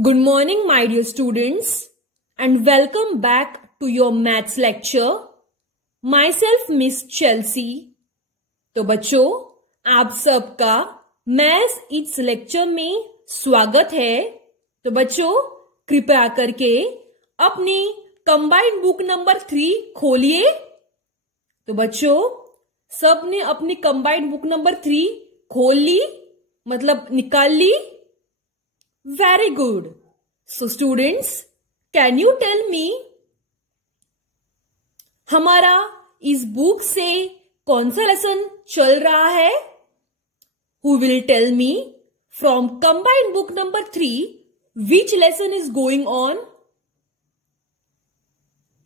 Good morning, my dear students, and welcome back to your maths lecture. Myself, Miss Chelsea. तो बच्चों, आप सबका maths इस lecture में स्वागत है। तो बच्चों, कृपया करके अपनी कंबाइंड बुक नंबर 3 खोलिए। तो बच्चों, सबने अपनी कंबाइंड बुक नंबर 3 खोल ली, मतलब निकाल ली। Very good. So students, can you tell me हमारा इस बुक से कौन सा लेसन चल रहा है? Who will tell me from combined book number 3 which lesson is going on?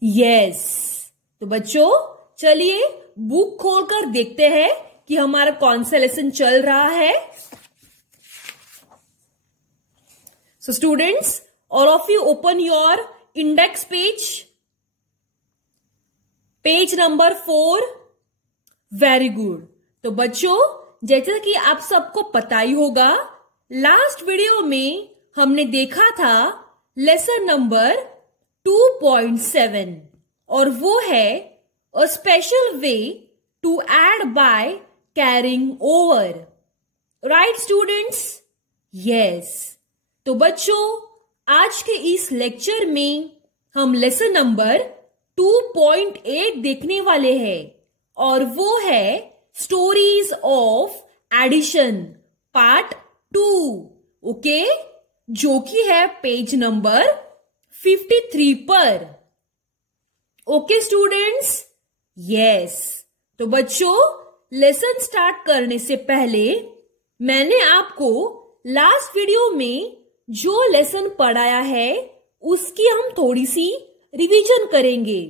Yes. तो बच्चों, चलिए बुक खोलकर देखते हैं कि हमारा कौन सा लेसन चल रहा है। So students, all of you open your index page. Page number 4. Very good. तो बच्चों, जैसा कि आप सबको पता ही होगा, लास्ट वीडियो में हमने देखा था लेसन नंबर 2.7 और वो है a special way to add by carrying over. Right students? Yes. तो बच्चों, आज के इस लेक्चर में हम लेसन नंबर 2.8 देखने वाले हैं और वो है stories of addition part 2। Okay, जो कि है पेज नंबर 53 पर। Okay students? यस। तो बच्चों, लेसन स्टार्ट करने से पहले मैंने आपको लास्ट वीडियो में जो लेसन पढ़ाया है उसकी हम थोड़ी सी रिवीजन करेंगे।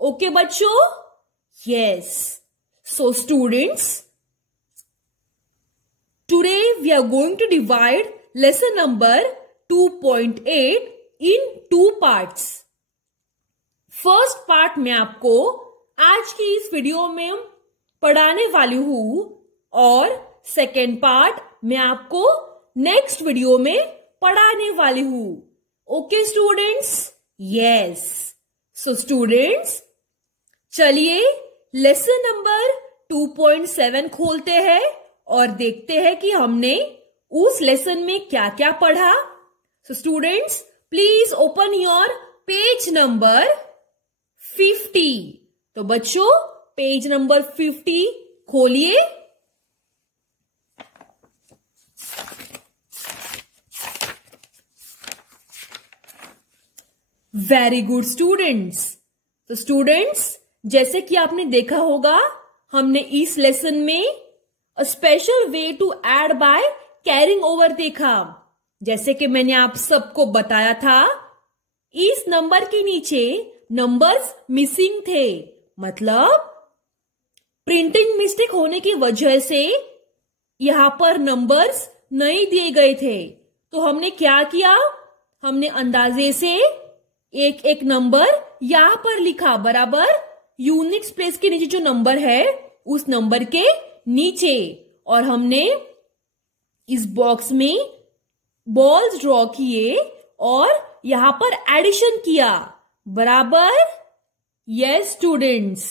ओके बच्चों? Yes. So students, today we are going to divide lesson number 2.8 in 2 parts. First part में आपको आज की इस वीडियो में पढ़ाने वाली हूं और सेकेंड पार्ट मैं आपको नेक्स्ट वीडियो में पढ़ाने वाली हूं। Okay students? Yes. So students, चलिए लेसन नंबर 2.7 खोलते हैं और देखते हैं कि हमने उस लेसन में क्या क्या पढ़ा। So students, please open your page number 50। तो बच्चों, पेज नंबर 50 खोलिए। Very good students. तो स्टूडेंट्स, जैसे कि आपने देखा होगा, हमने इस लेसन में a special way to add by carrying over देखा। जैसे कि मैंने आप सबको बताया था, इस नंबर के नीचे नंबर्स मिसिंग थे, मतलब प्रिंटिंग मिस्टेक होने की वजह से यहां पर नंबर्स नहीं दिए गए थे। तो हमने क्या किया? हमने अंदाजे से एक एक नंबर यहां पर लिखा, बराबर यूनिक्स प्लेस के नीचे जो नंबर है उस नंबर के नीचे, और हमने इस बॉक्स में बॉल्स ड्रॉ किए और यहां पर एडिशन किया, बराबर। Yes students.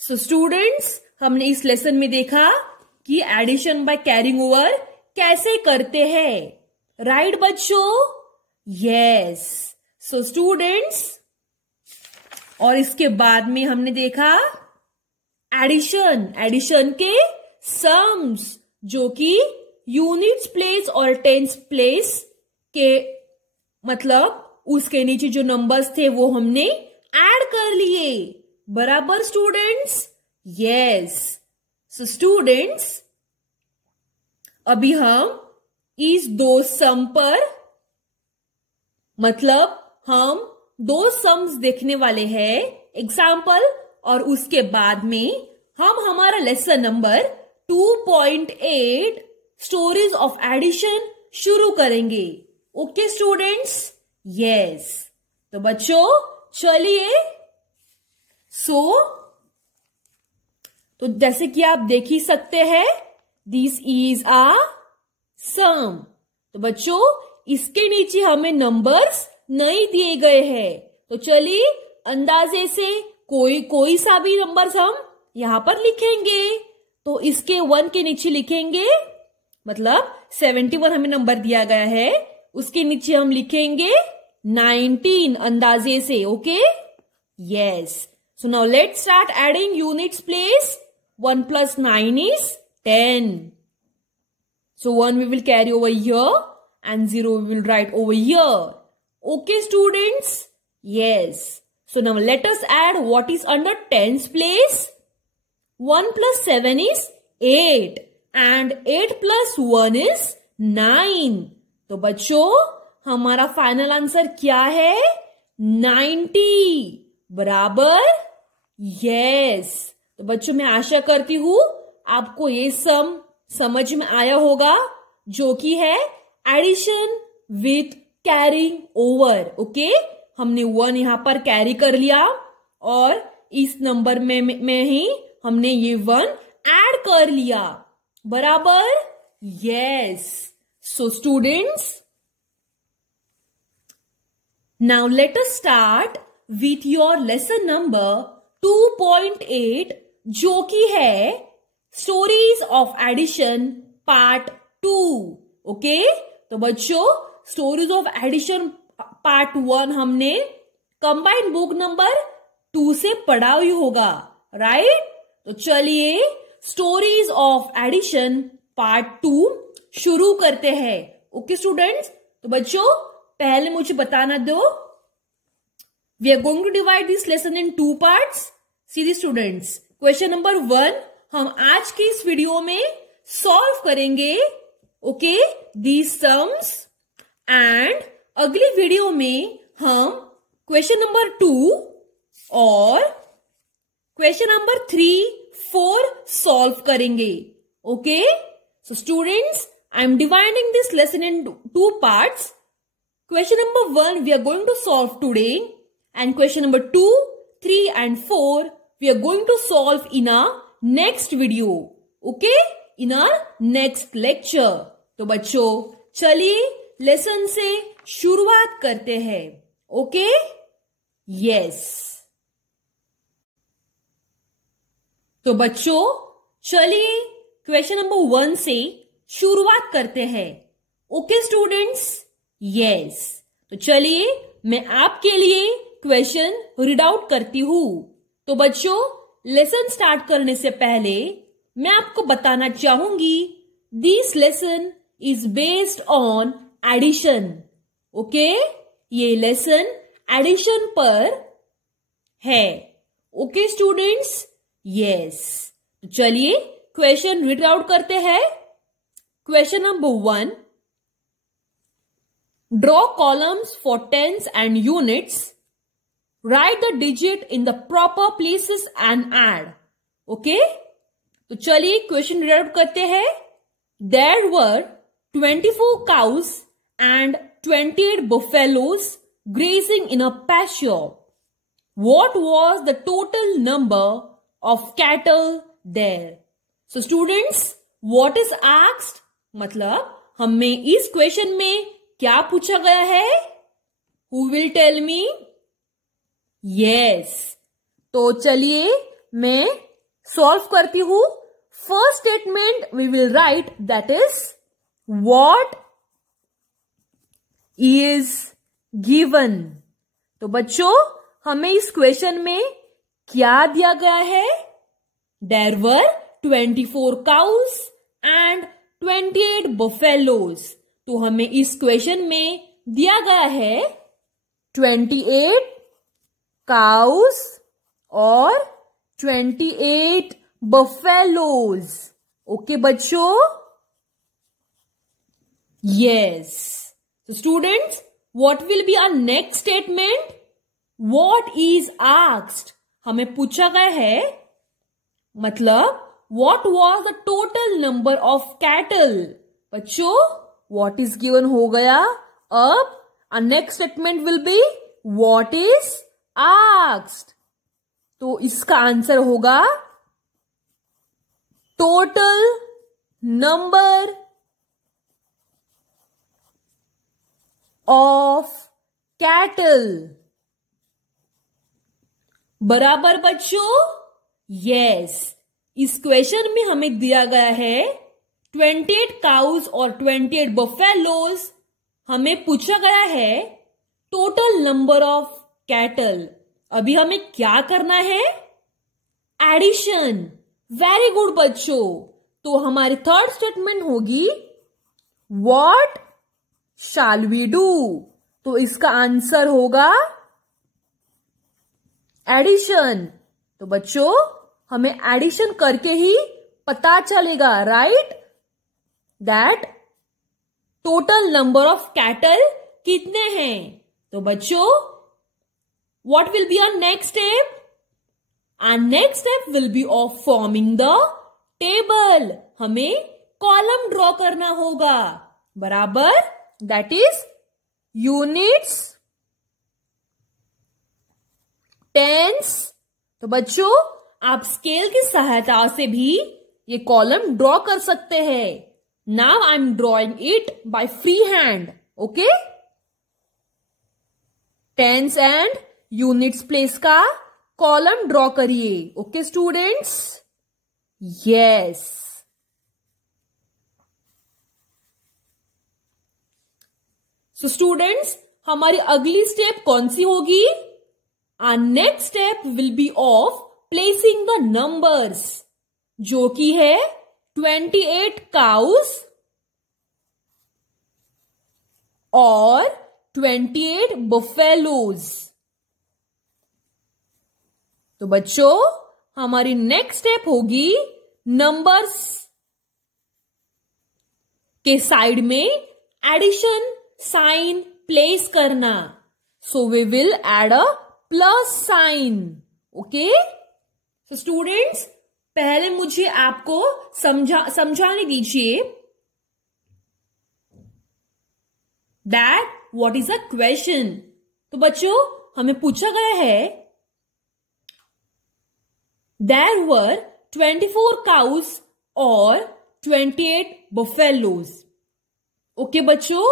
सो स्टूडेंट्स, हमने इस लेसन में देखा कि एडिशन बाय कैरिंग ओवर कैसे करते हैं। राइट बच्चों? यस। सो स्टूडेंट्स, और इसके बाद में हमने देखा एडिशन के सम्स, जो कि यूनिट्स प्लेस और टेंस प्लेस के, मतलब उसके नीचे जो नंबर्स थे वो हमने ऐड कर लिए, बराबर स्टूडेंट्स? यस। सो स्टूडेंट्स, अभी हम इस 2 सम पर, मतलब हम 2 सम्स देखने वाले हैं एग्जाम्पल, और उसके बाद में हम हमारा lesson number 2.8 stories of addition शुरू करेंगे। Okay students? यस। तो बच्चों, चलिए। तो जैसे कि आप देख ही सकते हैं, दिस इज अ सम। तो बच्चों, इसके नीचे हमें नंबर्स नहीं दिए गए हैं, तो चलिए अंदाजे से कोई सा भी नंबर्स हम यहां पर लिखेंगे। तो इसके 1 के नीचे लिखेंगे, मतलब 71 हमें नंबर दिया गया है, उसके नीचे हम लिखेंगे 19 अंदाजे से। Okay, yes. So now let's start adding units place. 1 plus 9 is 10. So 1 we will carry over here and 0 we will write over here. Okay students? Yes. So now let us add what is under 10's place. 1 plus 7 is 8 and 8 plus 1 is 9. तो बच्चों हमारा final answer क्या है? 90 बराबर yes. तो बच्चों मैं आशा करती हूं आपको ये सम समझ में आया होगा, जो कि है addition with carrying over. Okay, हमने 1 यहां पर कैरी कर लिया और इस नंबर में ही हमने ये 1 ऐड कर लिया, बराबर yes. So students, now let us start with your lesson number 2.8, जो कि है stories of addition part 2। Okay, तो बच्चों स्टोरीज ऑफ एडिशन पार्ट 1 हमने कंबाइंड बुक नंबर 2 से पढ़ा ही होगा, राइट? तो चलिए स्टोरीज ऑफ एडिशन पार्ट 2 शुरू करते हैं। ओके स्टूडेंट्स, तो बच्चों पहले मुझे बताना दो, we are going to divide this lesson in 2 parts. See students, question number 1 हम आज के इस वीडियो में सॉल्व करेंगे। ओके, दीज सम्स, एंड अगली वीडियो में हम क्वेश्चन नंबर 2 और क्वेश्चन नंबर 3, 4 सॉल्व करेंगे। Okay, so students, I am dividing this lesson in 2 parts. Question number 1 we are going to solve today, and question number 2, 3 and 4 we are going to solve in our next video. Okay? In our next lecture. तो बच्चों चलिए lesson से शुरुआत करते हैं। Okay? Yes. तो बच्चों चलिए क्वेश्चन नंबर 1 से शुरुआत करते हैं। Okay students? यस। तो चलिए मैं आपके लिए क्वेश्चन रीड आउट करती हूं। तो बच्चों लेसन स्टार्ट करने से पहले मैं आपको बताना चाहूंगी, this lesson is based on addition. Okay, ये लेसन एडिशन पर है। Okay students? यस। तो चलिए क्वेश्चन रीड आउट करते हैं। Question number 1, draw columns for tens and units. Write the digit in the proper places and add. Okay? तो चलिए question read out करते हैं। There were 24 cows and 28 buffaloes grazing in a pasture. What was the total number of cattle there? So students, what is asked? मतलब हमें इस question में क्या पूछा गया है? Who will tell me? Yes. तो चलिए मैं सॉल्व करती हूं। First statement we will write, that is what is given. तो बच्चों हमें इस क्वेश्चन में क्या दिया गया है? There were 24 cows and 28 buffaloes. तो हमें इस क्वेश्चन में दिया गया है 28 काउस और 28 बफेलोज। ओके बच्चों? यस। तो students, what will be our next statement? What is asked, हमें पूछा गया है, मतलब what was the total number of cattle. बच्चों what is given हो गया। अब our next statement will be what is asked. तो इसका आंसर होगा total number of cattle. बराबर बच्चों? यस, इस क्वेश्चन में हमें दिया गया है 28 काउस और 28 बफेलोज. हमें पूछा गया है टोटल नंबर ऑफ कैटल. अभी हमें क्या करना है? एडिशन. वेरी गुड बच्चों. तो हमारी थर्ड स्टेटमेंट होगी व्हाट शैल वी डू. तो इसका आंसर होगा एडिशन. तो बच्चों हमें एडिशन करके ही पता चलेगा, right, that total number of cattle कितने हैं. तो बच्चों what will be our next step? Our next step will be of forming the table. हमें कॉलम ड्रॉ करना होगा. बराबर, दैट इज यूनिट्स, टेंस. तो बच्चों आप स्केल की सहायता से भी ये कॉलम ड्रॉ कर सकते हैं. Now I am drawing it by free hand. Okay, tens and units place का कॉलम ड्रॉ करिए. Okay students? Yes. So students हमारी अगली स्टेप कौन सी होगी? Our next step will be of placing the numbers, जो कि है 28 cows और 28 buffaloes. तो बच्चों हमारी नेक्स्ट स्टेप होगी नंबर्स के साइड में एडिशन साइन प्लेस करना. So we will add a plus sign. Okay, so students पहले मुझे आपको समझाने दीजिए that what is a question. तो बच्चों हमें पूछा गया है देयर वर 24 काउस और 28 बफेलोज. ओके बच्चों,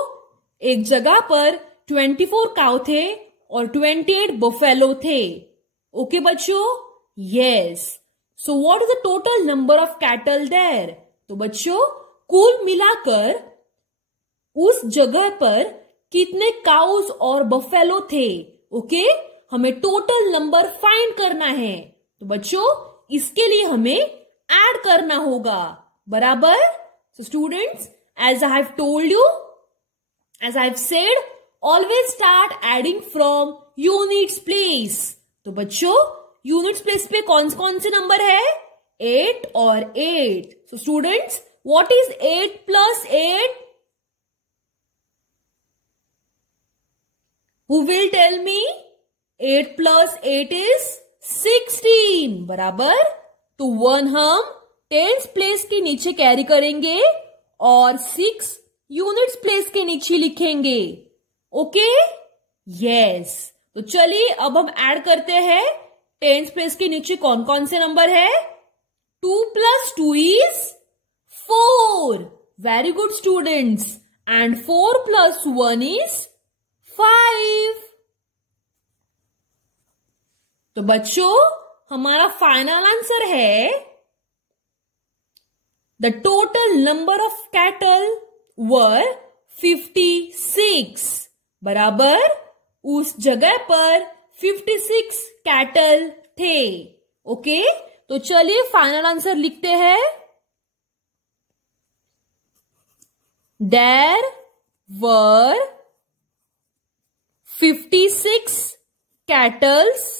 एक जगह पर 24 काउ थे और 28 बफेलो थे. ओके बच्चों? Yes. So what is the total number of cattle there? तो बच्चों कुल मिलाकर उस जगह पर कितने काउस और बफेलो थे? ओके, हमें टोटल नंबर फाइंड करना है. तो बच्चों इसके लिए हमें ऐड करना होगा. बराबर? So students as I have told you, as I have said, always start adding from units place. तो बच्चों यूनिट्स प्लेस पे कौन से नंबर है? 8 और 8. So students, what is 8 plus 8? Who will tell me? 8 plus 8 is 16. बराबर? तो 1 हम टेंस प्लेस के नीचे कैरी करेंगे और 6 यूनिट्स प्लेस के नीचे लिखेंगे. Okay, yes. तो चलिए अब हम ऐड करते हैं टेंस प्लेस के नीचे कौन कौन से नंबर है. 2 plus 2 is 4. Very good students. And 4 plus 1 is 5. तो बच्चों हमारा फाइनल आंसर है the total number of cattle were 56. बराबर, उस जगह पर 56 कैटल थे. ओके, तो चलिए फाइनल आंसर लिखते हैं. There were 56 cattles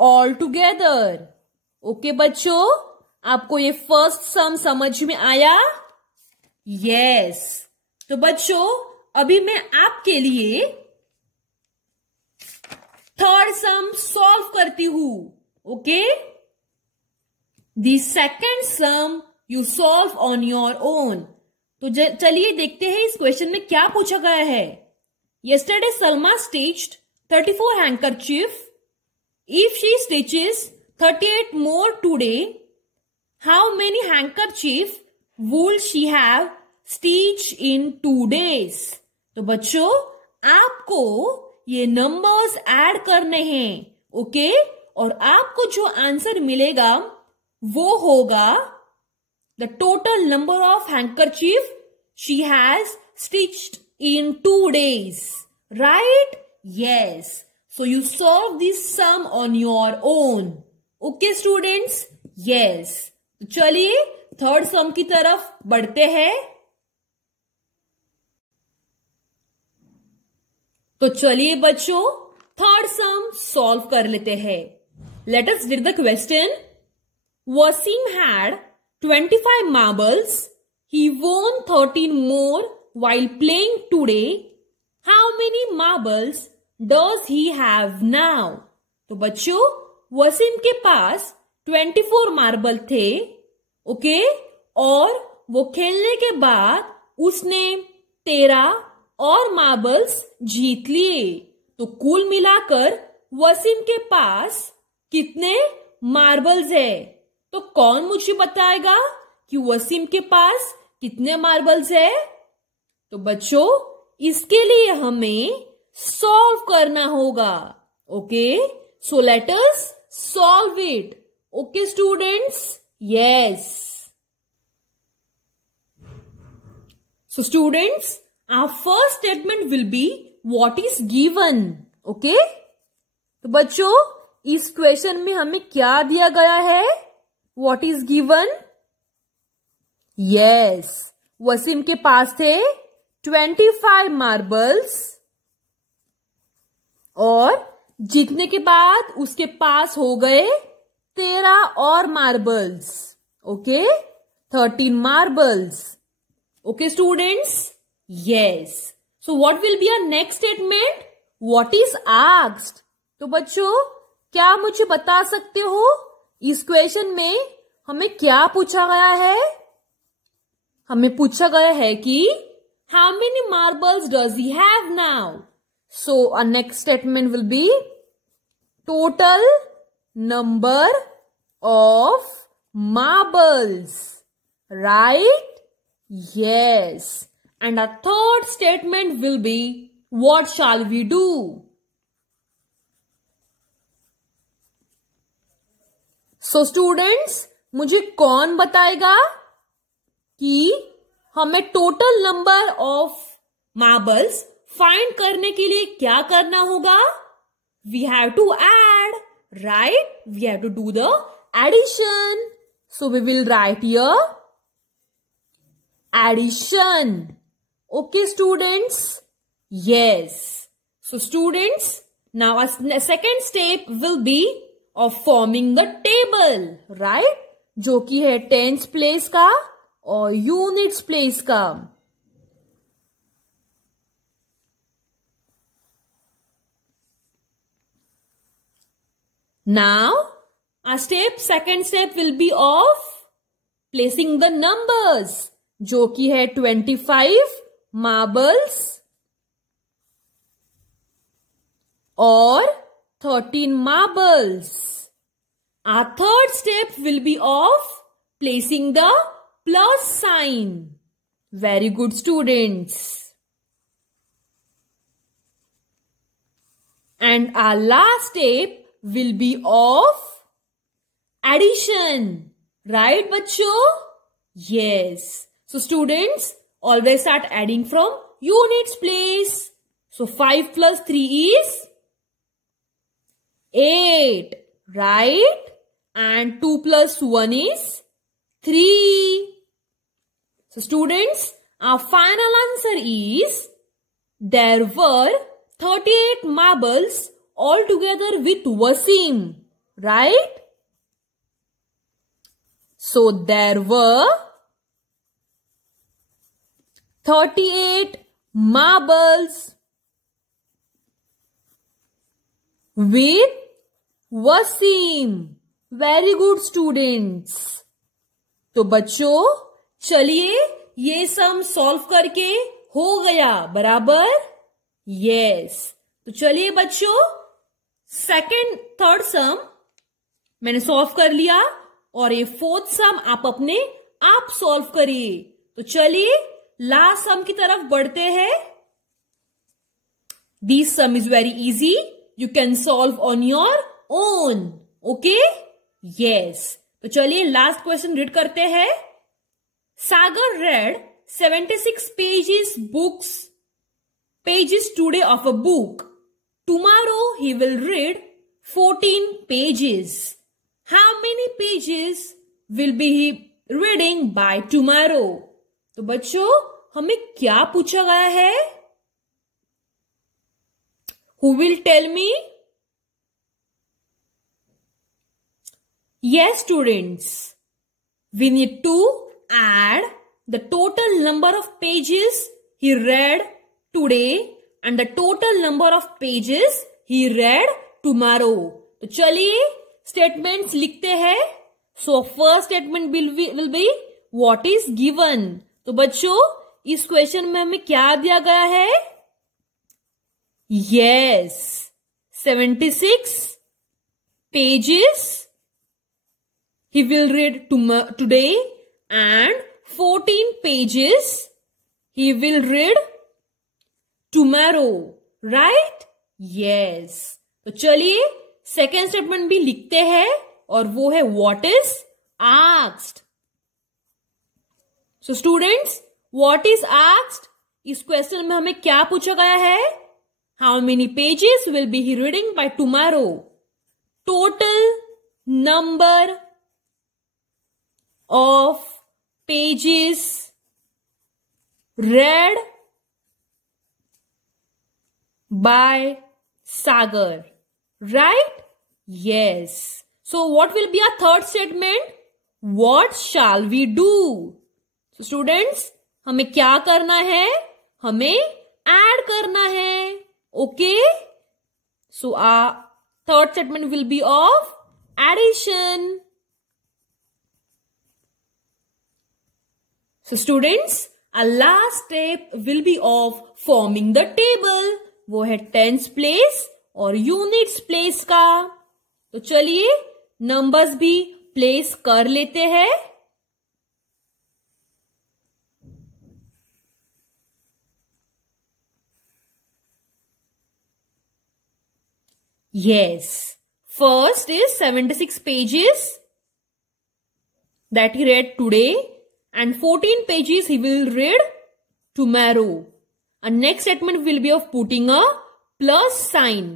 all together. Okay बच्चों, आपको ये फर्स्ट सम समझ में आया? यस. तो बच्चों अभी मैं आपके लिए थर्ड सम सॉल्व करती हूं. Okay, the second sum you solve on your own. तो चलिए देखते हैं इस क्वेश्चन में क्या पूछा गया है. Yesterday Salma stitched 34 handkerchief. If she stitches 38 more today, how many handkerchief would she have stitched in 2 days. तो बच्चों आपको ये नंबर्स ऐड करने हैं, ओके? और आपको जो आंसर मिलेगा वो होगा the total number of handkerchief she has stitched in 2 days, right? Yes. So you solve this sum on your own. Okay students? Yes. तो चलिए थर्ड सम की तरफ बढ़ते हैं. तो चलिए बच्चों थर्ड सम सॉल्व कर लेते हैं. Let us read the question. Wasim had 25 marbles. He won 13 more while playing today. How many marbles does he have now? तो बच्चों वसीम के पास 24 मार्बल थे, ओके? और वो खेलने के बाद उसने 13 और मार्बल्स जीत लिए. तो कुल मिलाकर वसीम के पास कितने मार्बल्स है? तो कौन मुझे बताएगा कि वसीम के पास कितने मार्बल्स है? तो बच्चों इसके लिए हमें सॉल्व करना होगा, okay? So let us solve it. Okay students? Yes. So students our first statement will be what is given, okay? तो बच्चों इस क्वेश्चन में हमें क्या दिया गया है? What is given? Yes, Waseem के पास थे 25 मार्बल्स और जीतने के बाद उसके पास हो गए 13 और marbles, okay? 13 marbles. Okay students? Yes. So what will be our next statement? What is asked. तो बच्चों क्या मुझे बता सकते हो इस क्वेश्चन में हमें क्या पूछा गया है? हमें पूछा गया है कि how many marbles does he have now? So our next statement will be total number of marbles, right? Yes. And our third statement will be what shall we do? So students मुझे कौन बताएगा कि हमें total number of marbles find करने के लिए क्या करना होगा? We have to add, right? We have to do the addition. So we will write here addition. Okay students? Yes. So students now our second step will be of forming the table, right? जो कि है tens place का और units place का. Now our second step will be of placing the numbers, जो कि है 25 marbles और 13 marbles. Our third step will be of placing the plus sign. Very good students. And our last step will be of addition. Right, bachcho? Yes. So students, always start adding from units place. So 5 plus 3 is 8. Right? And 2 plus 1 is 3. So students, our final answer is there were 38 marbles altogether with Wasim, right? So there were 38 marbles with Wasim. Very good students. तो बच्चों चलिए ये sum solve करके हो गया बराबर. Yes. तो चलिए बच्चों थर्ड सम मैंने सॉल्व कर लिया और ये फोर्थ सम आप अपने आप सॉल्व करिए. तो चलिए लास्ट सम की तरफ बढ़ते हैं. This some is very easy. You can solve on your own. Okay, yes. तो चलिए लास्ट क्वेश्चन रीड करते हैं. सागर read 76 pages today of a book. Tomorrow he will read 14 pages. How many pages will be he reading by tomorrow? तो बच्चों हमें क्या पूछा गया है? Who will tell me? Yes, students. We need to add the total number of pages he read today and the total number of pages he read tomorrow. तो चलिए statements लिखते हैं. So first statement will be what is given. तो बच्चों इस question में हमें क्या दिया गया है? Yes, 76 pages he will read today and 14 pages he will read tomorrow. Right? Yes. तो चलिए सेकेंड स्टेटमेंट भी लिखते हैं और वो है what is asked. So students, what is asked इस क्वेश्चन में हमें क्या पूछा गया है? How many pages will be he reading by tomorrow. Total number of pages read by Sagar. Right? Yes. So what will be our third statement? What shall we do? So students, हमें क्या करना है? हमें add करना है. Okay? So our third statement will be of addition. So students, our last step will be of forming the table. वो है tens place और units place का. तो चलिए नंबर्स भी प्लेस कर लेते हैं. Yes, first is 76 pages that he read today. And 14 pages he will read tomorrow. And next statement will be of putting a plus sign.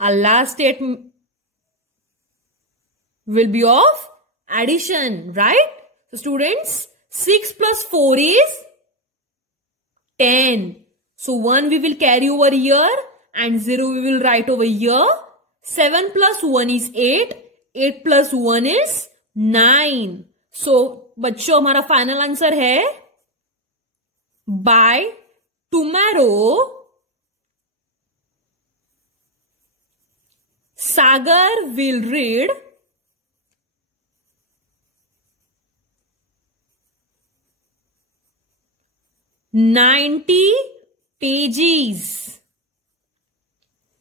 Our last statement will be of addition, right? So students, 6 plus 4 is 10. So 1 we will carry over here and 0 we will write over here. 7 plus 1 is 8. 8 plus 1 is 9. So बच्चों हमारा final answer है by tomorrow Sagar will read 90 pages.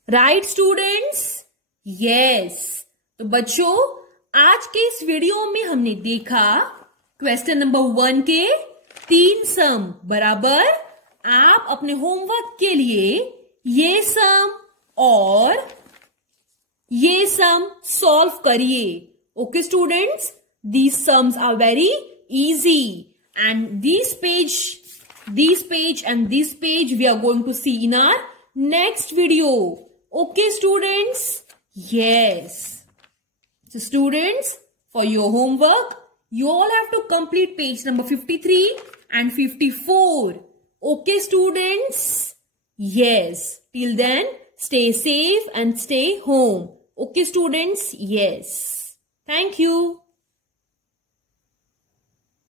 Right students? Yes. तो बच्चों आज के इस video में हमने देखा क्वेश्चन नंबर 1 के 3 सम बराबर. आप अपने होमवर्क के लिए ये सम और ये सम सॉल्व करिए. Okay students, these sums are very easy and this page and this page we are going to see in our next video. Okay students? Yes. So students, for your homework, you all have to complete page number 53 and 54. Okay students? Yes. Till then, stay safe and stay home. Okay students? Yes. Thank you.